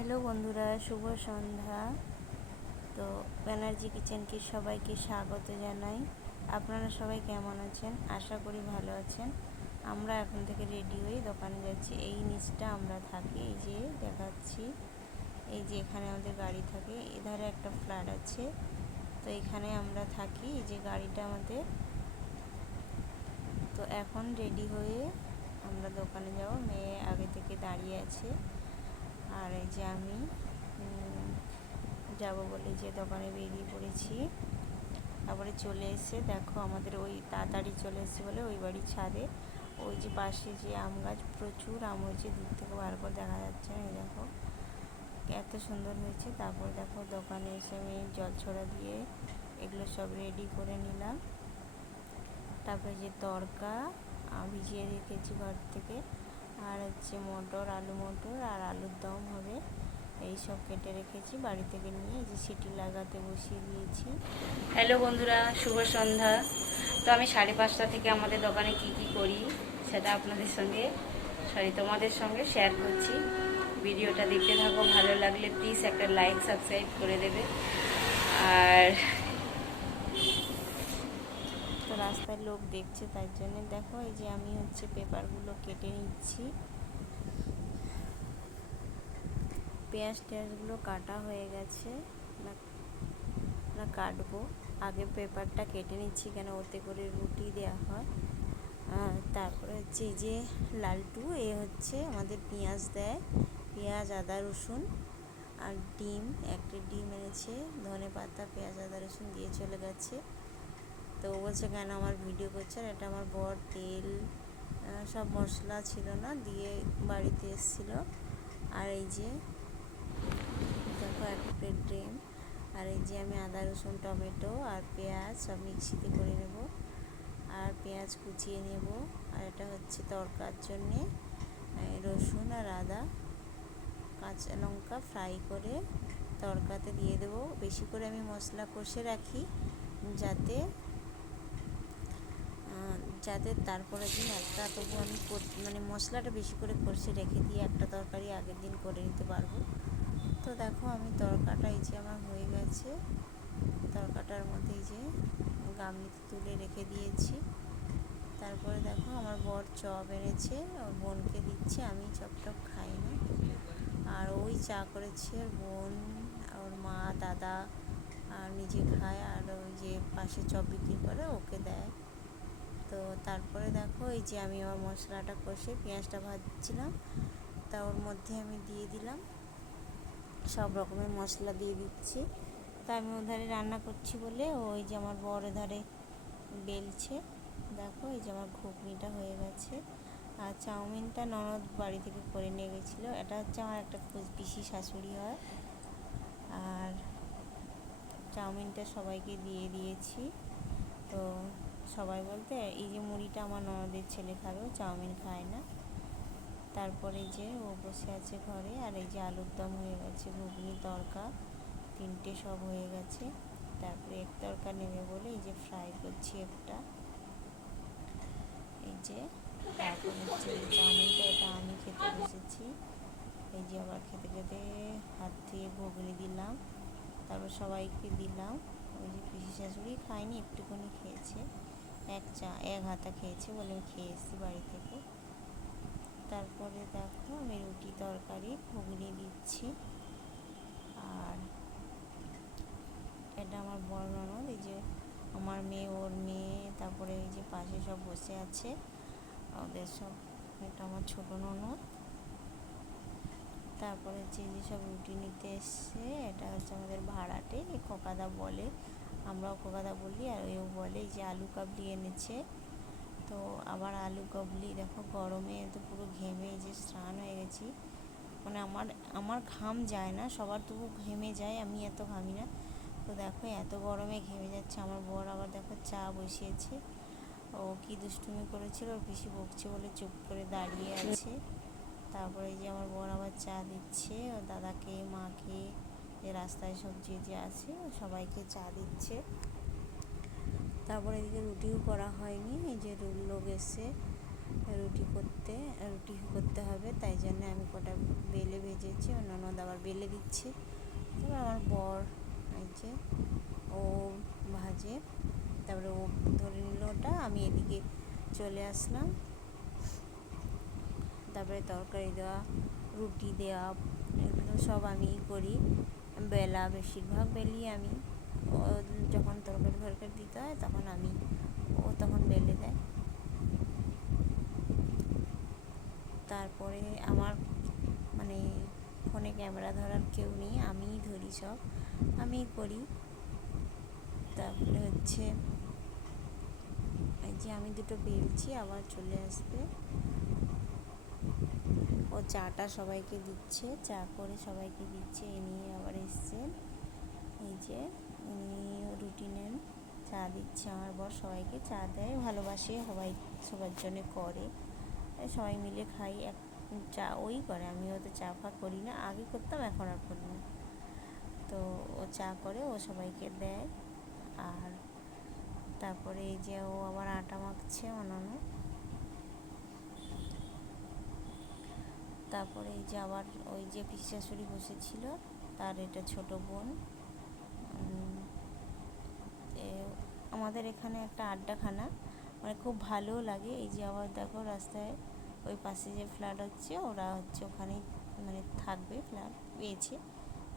Hello বন্ধুরা, শুভ সন্ধ্যা। তো ব্যানার্জি কিচেনকে সবাইকে স্বাগত জানাই। আপনারা সবাই কেমন আছেন? আশা করি ভালো আছেন। আমরা এখন থেকে রেডি হয়ে দোকানে যাচ্ছি। এই নিচটা আমরা থাকি, এই যে দেখাচ্ছি। এই যে এখানে আমাদের গাড়ি থাকে, এধারে একটা ফ্ল্যাট আছে। তো এখানে আমরা থাকি, এই যে গাড়িটা আমাদের। তো এখন রেডি হয়ে আমরা দোকানে যাব। মেয়ে আগে থেকে দাঁড়িয়ে আছে। আর এই যে আমি যাব বলে যে দোকানে বেরিয়ে পড়েছি। তারপরে চলে এসে দেখো আমাদের ওই তাড়াতাড়ি চলে এসেছে বলে ওই বাড়ির ছাদে। ওই যে পাশে যে আম গাছ, প্রচুর আম হয়েছে, দূর থেকে বার করে দেখা যাচ্ছে না, এই দেখো। এত সুন্দর হয়েছে। তারপর দেখো দোকানে এসে আমি জল ছড়া দিয়ে এগুলো সব রেডি করে নিলাম। তারপরে যে তরকা ভিজিয়ে রেখেছি ঘর থেকে। আর হচ্ছে মটর, আলু মটর আর আলুর দম হবে। এই সব কেটে রেখেছি, বাড়ি থেকে নিয়ে যে সিটি লাগাতে বসিয়ে দিয়েছি। হ্যালো বন্ধুরা, শুভ সন্ধ্যা। তো আমি সাড়ে পাঁচটা থেকে আমাদের দোকানে কি কি করি, সেটা আপনাদের সঙ্গে, সরি, তোমাদের সঙ্গে শেয়ার করছি। ভিডিওটা দেখতে থাকো, ভালো লাগলে প্লিজ একটা লাইক সাবস্ক্রাইব করে দেবে। আর রাস্তায় লোক দেখছে তার জন্য দেখো এই যে আমি হচ্ছে পেপারগুলো কেটে নিচ্ছি। পেঁয়াজ টেয়াজগুলো কাটা হয়ে গেছে। না কাটবো। আগে পেপারটা কেটে নিচ্ছি কেন? ওতে করে রুটি দেওয়া হয়। তারপরে হচ্ছে এই যে লালটু, এ হচ্ছে আমাদের পেঁয়াজ দেয়। পেঁয়াজ, আদা, রসুন আর ডিম, একটা ডিম এনেছে ধনে পাতা পেঁয়াজ, আদা, রসুন দিয়ে চলে গেছে। তো ও বলছে, কেন আমার ভিডিও করছে আর এটা আমার বর, তেল সব মশলা ছিল না, দিয়ে বাড়িতে এসেছিল। আর এই যে, দেখো একটা প্লেট ড্রেম আর এই যে আমি আদা, রসুন, টমেটো আর পেঁয়াজ সব মিক্সিতে করে নেব। আর পেঁয়াজ কুচিয়ে নেব। আর এটা হচ্ছে তরকার জন্যে রসুন আর আদা, কাঁচা লঙ্কা ফ্রাই করে তরকাতে দিয়ে দেবো। বেশি করে আমি মশলা কষে রাখি, যাতে যাতে তারপরে দিন একটা তবু আমি মানে মশলাটা বেশি করে কষে রেখে দিয়ে একটা তরকারি আগের দিন করে নিতে পারব। তো দেখো আমি তরকাটা এই যে আমার হয়ে গেছে। তরকাটার মধ্যে এই যে গামলিতে তুলে রেখে দিয়েছি। তারপরে দেখো আমার বর চপ এনেছে, ওর বোনকে দিচ্ছে, আমি চপ টপ খাই না। আর ওই চা করেছে ওর বোন, ওর মা, দাদা, আর নিজে খায়, আর ওই যে পাশে চপ বিক্রি করে ওকে দেয়। তারপরে দেখো এই যে আমি আমার মশলাটা কষে পেঁয়াজটা ভাজছিলাম, তা ওর মধ্যে আমি দিয়ে দিলাম। সব রকমের মশলা দিয়ে দিচ্ছি। তা আমি ওধারে রান্না করছি বলে ওই যে আমার বড় ধারে বেলছে। দেখো এই যে আমার ঘুগনিটা হয়ে গেছে। আর চাউমিনটা ননদ বাড়ি থেকে করে নিয়ে গেছিল। এটা হচ্ছে আমার একটা খুব পিসি শাশুড়ি হয়। আর চাউমিনটা সবাইকে দিয়ে দিয়েছি। তো সবাই বলতে, এই যে মুড়িটা আমার ননদের ছেলে খাবে চাউমিন খায় না। তারপরে যে ও বসে আছে ঘরে, আর এই যে আলুর দম হয়ে গেছে ঘুগনি তরকা, তিনটে সব হয়ে গেছে। তারপরে এক তরকা নেবে বলে এই যে ফ্রাই করছি একটা। এই যে চাউমিনটা, এটা আমি খেতে বসেছি। এই যে আবার খেতে খেতে হাত দিয়ে ঘুগনি দিলাম। তারপর সবাইকে দিলাম। ওই যে পিসি শাশুড়ি খায়নি, একটুখানি খেয়েছে। এক চা, এক হাতা খেয়েছি বলে আমি খেয়ে এসেছি বাড়ি থেকে। তারপরে দেখো আমি রুটি তরকারি, ঘুগনি দিচ্ছি। আর এটা আমার বড় ননদ, এই যে আমার মেয়ে, ওর মেয়ে, তারপরে এই যে পাশে সব বসে আছে। ওদের সব, এটা আমার ছোটো ননদ। তারপরে যে সব রুটি নিতে এসছে, এটা হচ্ছে আমাদের ভাড়াটে খোকাদা বলে। আমরাও কথা বলি আর এও বলে যে আলু কাবলি এনেছে। তো আবার আলু কাবলি, দেখো গরমে তো পুরো ঘেমে যে স্নান হয়ে গেছি। মানে আমার আমার ঘাম যায় না, সবার তবু ঘেমে যায়, আমি এত ঘামি না। তো দেখো এত গরমে ঘেমে যাচ্ছে, আমার বর আবার দেখো চা বসিয়েছে। ও কি দুষ্টুমি করেছিল, ওর পিসি বকছে বলে চুপ করে দাঁড়িয়ে আছে। তারপরে যে আমার বর আবার চা দিচ্ছে ও দাদাকে, মাকে রাস্তায় সব যে যে আছে, সবাইকে চা দিচ্ছে। তারপরে এদিকে রুটিও করা হয়নি, এই যে লোক এসে রুটি করতে রুটি করতে হবে, তাই জন্য আমি কটা বেলে ভেজেছি, অন্যান্য আবার বেলে দিচ্ছে। তারপর আমার বর, এই যে ও ভাজে, তারপরে ও ধরে নিল ওটা, আমি এদিকে চলে আসলাম। তারপরে তরকারি দেওয়া, রুটি দেওয়া, এগুলো সব আমিই করি। বেলা বেশিরভাগ বেলি আমি, ও যখন তরকারি ফরকারি দিতে হয় তখন আমি, ও তখন বেলে দেয়। তারপরে আমার মানে ফোনে ক্যামেরা ধরার কেউ নেই, আমিই ধরি সব, আমিই করি। তারপরে হচ্ছে যে আমি দুটো বেলছি, আবার চলে আসবে। ও চাটা সবাইকে দিচ্ছে, চা করে সবাইকে দিচ্ছে, এ নিয়ে আবার এসছেন এই যে উনি রুটি নেন, চা দিচ্ছে আমার বর, সবাইকে চা দেয়, ভালোবাসে, সবাই সবার জন্যে করে। সবাই মিলে খাই, এক চা ওই করে আমি তো চা ফা করি না, আগে করতাম, এখন আর করি না। তো ও চা করে, ও সবাইকে দেয়। আর তারপরে এই যে ও আবার আটা মাখছে অন্যান্য তারপরে এই যে আবার ওই যে পিসাশুড়ি বসেছিল, তার এটা ছোট বোন। আমাদের এখানে একটা আড্ডাখানা মানে খুব ভালো লাগে। এই যে আবার দেখো রাস্তায় ওই পাশে যে ফ্ল্যাট হচ্ছে, ওরা হচ্ছে ওখানেই মানে থাকবে, ফ্ল্যাট পেয়েছে।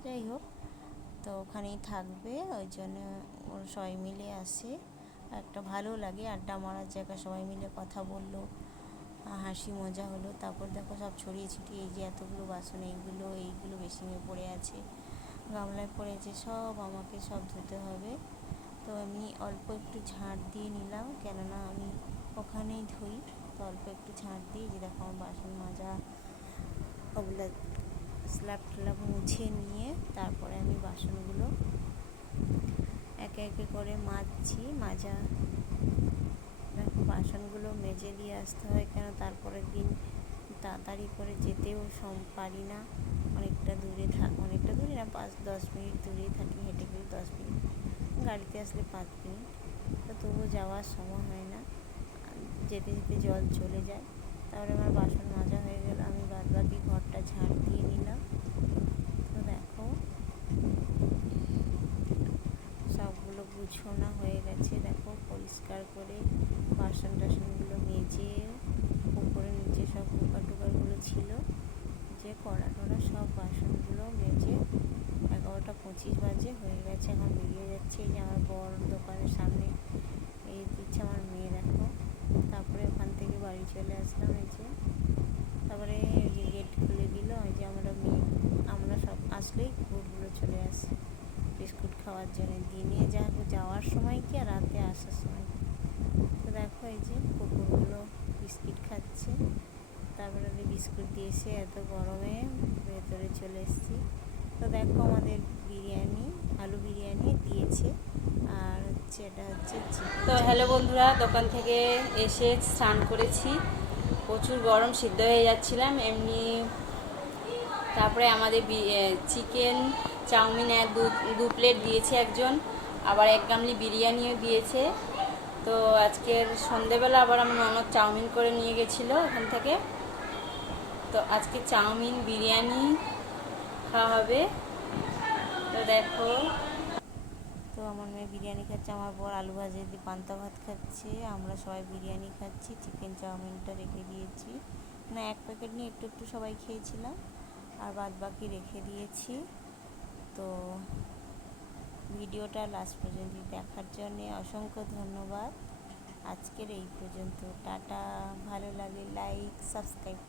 যাই হোক, তো ওখানেই থাকবে, ওই জন্য ওর সবাই মিলে আসে। একটা ভালো লাগে, আড্ডা মারার জায়গা, সবাই মিলে কথা বলল। হাসি, মজা হলো। তারপর দেখো সব ছড়িয়ে ছিটিয়ে এই যে এতগুলো বাসন, এইগুলো এইগুলো বেসিনে পড়ে আছে, গামলায় পড়ে আছে, সব আমাকে সব ধুতে হবে। তো আমি অল্প একটু ঝাঁট দিয়ে নিলাম, কেননা আমি ওখানেই ধুই, তো অল্প একটু ঝাঁট দিয়ে যে দেখো আমার বাসন মাজা, ওগুলো স্ল্যাব ট্ল্যাব মুছে নিয়ে তারপরে আমি বাসনগুলো একে একে করে মাজছি, মাজা বাসনগুলো মেজে দিয়ে আসতে হয় কেন? তারপরের দিন তাড়াতাড়ি করে যেতেও সম পারি না। অনেকটা দূরে থাক অনেকটা দূরে না, পাঁচ, দশ মিনিট দূরেই থাকি, হেঁটে গেলে দশ মিনিট। গাড়িতে আসলে পাঁচ মিনিট। তো তবুও যাওয়ার সময় হয় না। যেতে যেতে জল চলে যায়। তারপরে আমার বাসন মাজা হয়ে গেল। আমি বাদ বাকি ঘরটা ঝাড় দিয়ে নিলাম। তো দেখো, সবগুলো গুছোনা হয়ে গেছে। দেখো, পরিষ্কার করে বাসন টাসনগুলো মেজে, উপরে নিচে সব কুকার টুকারগুলো ছিল, যে কড়া টড়া সব বাসনগুলো মেজে এগারোটা পঁচিশ বাজে হয়ে গেছে, এখন বেরিয়ে যাচ্ছে। এই যে আমার বড় দোকানের সামনে, এই দিচ্ছে আমার মেয়ে, দেখো। তারপরে ওখান থেকে বাড়ি চলে আসলাম এই যে। তারপরে ওই যে গেট খুলে দিল ওই যে আমরা মেয়ে, আমরা সব আসলেই কুকুরগুলো চলে আসে। বিস্কুট খাওয়ার জন্য। দিনে যা যাওয়ার সময় কি আর রাতে আসার সময় তো দেখো এই যে কুকুরগুলো বিস্কিট খাচ্ছে। তারপরে বিস্কুট দিয়েছে, এত গরমে ভেতরে চলে এসেছি। তো দেখো আমাদের বিরিয়ানি, আলু বিরিয়ানি দিয়েছে। আর হচ্ছে এটা হচ্ছে তো হ্যালো বন্ধুরা, দোকান থেকে এসে স্নান করেছি। প্রচুর গরম, সিদ্ধ হয়ে যাচ্ছিলাম। এমনি তারপরে আমাদের চিকেন, চাউমিন, এক দু প্লেট দিয়েছে একজন। আবার এক গামলি বিরিয়ানিও দিয়েছে। তো আজকের সন্ধেবেলা আবার আমার ননদ চাউমিন করে নিয়ে গেছিল এখান থেকে। তো আজকে চাউমিন, বিরিয়ানি খাওয়া হবে। তো দেখো। তো আমার মেয়ে বিরিয়ানি খাচ্ছে, আমার বর আলু ভাজা দিয়ে পান্তা ভাত খাচ্ছে। আমরা সবাই বিরিয়ানি খাচ্ছি, চিকেন চাউমিনটা রেখে দিয়েছি। না, এক প্যাকেট নিয়ে একটু একটু সবাই খেয়েছিলাম, আর বাদ বাকি রেখে দিয়েছি। তো ভিডিওটা লাস্ট পর্যন্ত দেখার জন্যে অসংখ্য ধন্যবাদ। আজকের এই পর্যন্ত। টাটা। ভালো লাগে লাইক সাবস্ক্রাইব